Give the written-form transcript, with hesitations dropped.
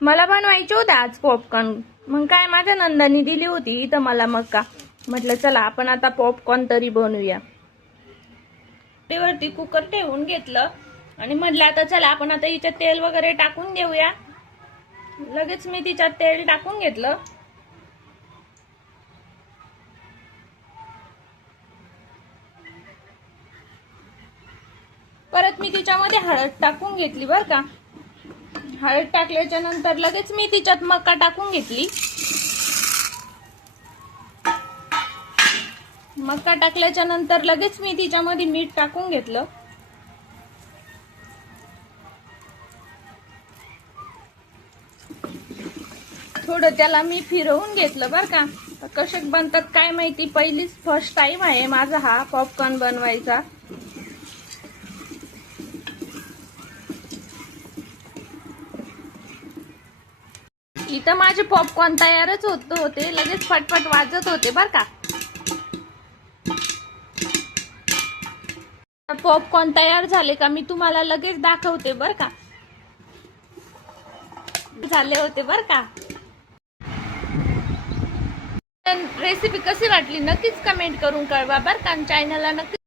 मला बनवायचे होते आज पॉपकॉर्न. मग काय माझ्या नंदानी दिली होती इथं मला मक्का. म्हटलं चला आपण आता पॉपकॉर्न तरी बनवूया. वरती कुकर ठेवून घेतलं आणि म्हटलं आता चला आपण आता हिच्यात तेल वगैरे टाकून घेऊया. लगेच मी तिच्यात तेल टाकून घेतलं. परत मी तिच्यामध्ये हळद टाकून घेतली बर का. हळद टाकल्याच्या नंतर लगेच मी तिच्यात मका टाकून घेतली. मका टाकल्याच्या नंतर लगेच मी तिच्यामध्ये मीठ टाकून घेतलं. थोडं त्याला मी फिरवून घेतलं बर का. कसे बनतात काय माहिती, पहिलीच फर्स्ट टाइम आहे माझा हा पॉपकॉर्न बनवायचा. इथं माझे पॉपकॉर्न तयारच होते. लगेच फटफट वाजत होते बर का. पॉपकॉर्न तयार झाले का मी तुम्हाला लगेच दाखवते बर का. झाले होते बर का. रेसिपी कशी वाटली नक्कीच कमेंट करून कळवा बर का. चॅनलला नक्की